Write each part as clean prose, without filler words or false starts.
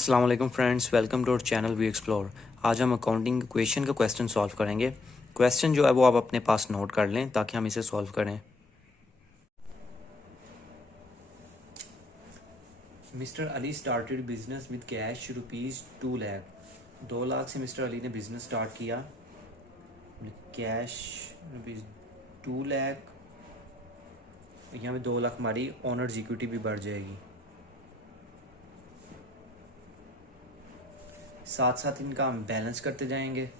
अस्सलाम वालेकुम friends, welcome to our channel we explore. आज हम अकाउंटिंग क्वेश्चन का क्वेश्चन सॉल्व करेंगे। क्वेश्चन जो है वो आप अपने पास नोट कर लें ताकि हम इसे सॉल्व करें। Mister Ali started business with cash ₹2 lakh. 2 lakh से मिस्टर अली ने बिजनेस स्टार्ट किया। कैश ₹2 लाख, यहाँ पे 2 लाख हमारी ओनर्स इक्विटी भी बढ़ जाएगी। साथ साथ इनका हम बैलेंस करते जाएंगे।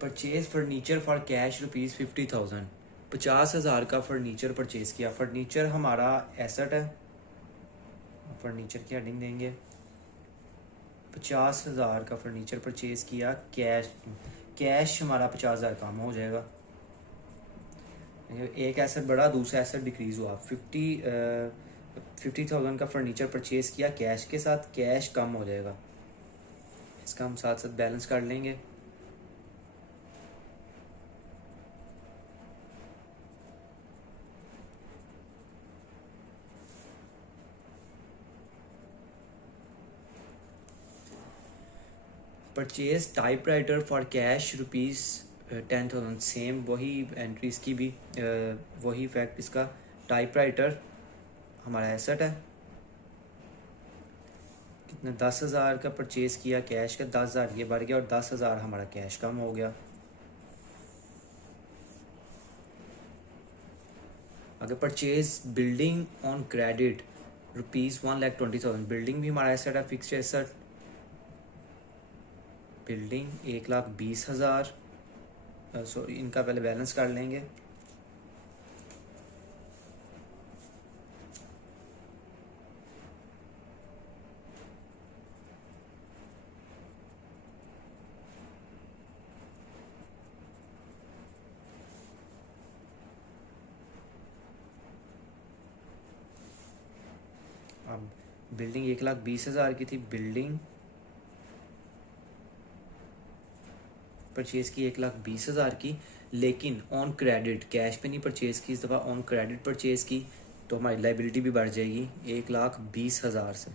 Purchase furniture for cash ₹50,000। 50,000 का फर्नीचर परचेज किया। फर्नीचर हमारा एसेट है, फर्नीचर की हेडिंग देंगे। 50,000 का फर्नीचर परचेज किया। कैश हमारा 50,000 कम हो जाएगा। एक एसेट बढ़ा, दूसरा एसेट डिक्रीज हुआ। 50,000 का फर्नीचर परचेज किया कैश के साथ, कैश कम हो जाएगा। इसका हम साथ साथ बैलेंस कर लेंगे। Purchase typewriter for cash ₹10,000। Same वही एंट्री इसकी भी, वही फैक्ट इसका। टाइपराइटर हमारा एसेट है। कितने 10,000 का परचेज किया कैश का, 10,000 ये बढ़ गया और 10,000 हमारा कैश कम हो गया। अगर purchase building on credit ₹1,20,000। Building भी हमारा एसेट है, फिक्स्ड एसेट। बिल्डिंग 1,20,000। सॉरी, इनका पहले बैलेंस कर लेंगे। अब बिल्डिंग 1,20,000 की थी। बिल्डिंग परचेज की 1,20,000 की, लेकिन ऑन क्रेडिट, कैश पे नहीं परचेज की। इस दफ़ा ऑन क्रेडिट परचेज की तो हमारी लाइबिलिटी भी बढ़ जाएगी 1,20,000 से।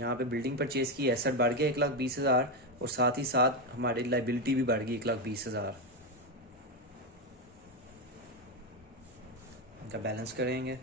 यहाँ पे बिल्डिंग परचेज की, एसेट बढ़ गया 1,20,000 और साथ ही साथ हमारी लाइबिलिटी भी बढ़ गई 1,20,000। इनका बैलेंस करेंगे।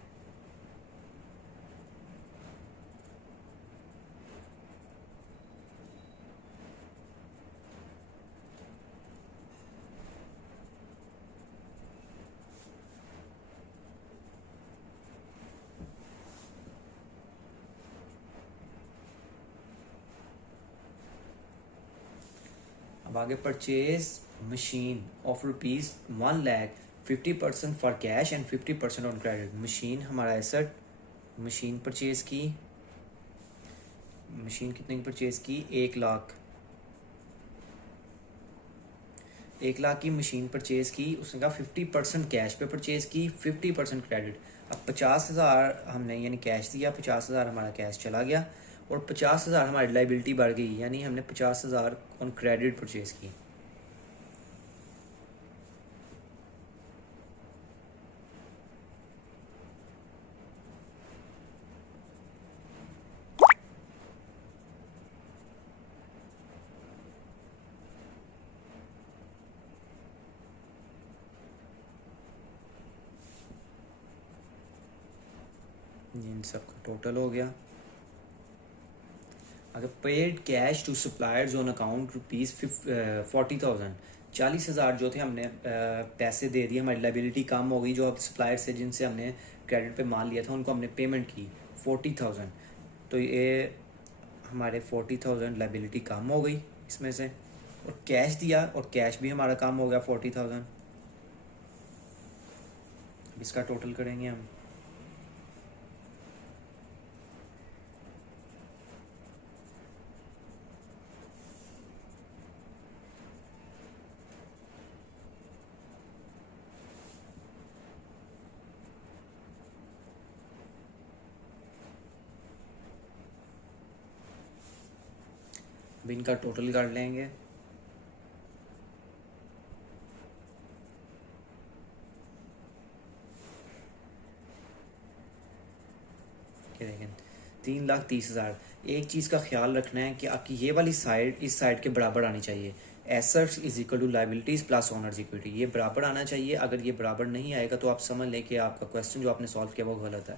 अब आगे purchase machine of ₹1 lakh, 50% for cash and 50% on credit. Machine हमारा एसेट, मशीन परचेज की। मशीन कितने की परचेज की? 1 लाख। 1 लाख की मशीन परचेज की। उसने कहा 50% कैश पे परचेज की, 50% क्रेडिट। अब 50,000 हमने यानी कैश दिया, 50,000 हमारा कैश चला गया और 50,000 हमारी लाइबिलिटी बढ़ गई, यानी हमने 50,000 ऑन क्रेडिट परचेज की। इन सबका टोटल हो गया। अगर paid cash to suppliers on account ₹40,000। 40,000 जो थे हमने पैसे दे दिए, हमारी लाइबिलिटी कम हो गई। जो अब सप्लायर से जिनसे हमने क्रेडिट पे माल लिया था उनको हमने पेमेंट की 40,000। तो ये हमारे 40,000 लाइबिलिटी कम हो गई इसमें से, और कैश दिया और कैश भी हमारा कम हो गया 40,000। इसका टोटल करेंगे हम। अब इनका टोटल कर लेंगे। ये देखें 3,30,000। एक चीज़ का ख्याल रखना है कि आपकी ये वाली साइड इस साइड के बराबर आनी चाहिए। Assets is equal to liabilities plus owner's equity, ये बराबर आना चाहिए। अगर ये बराबर नहीं आएगा तो आप समझ लें कि आपका क्वेश्चन जो आपने सॉल्व किया वो गलत है।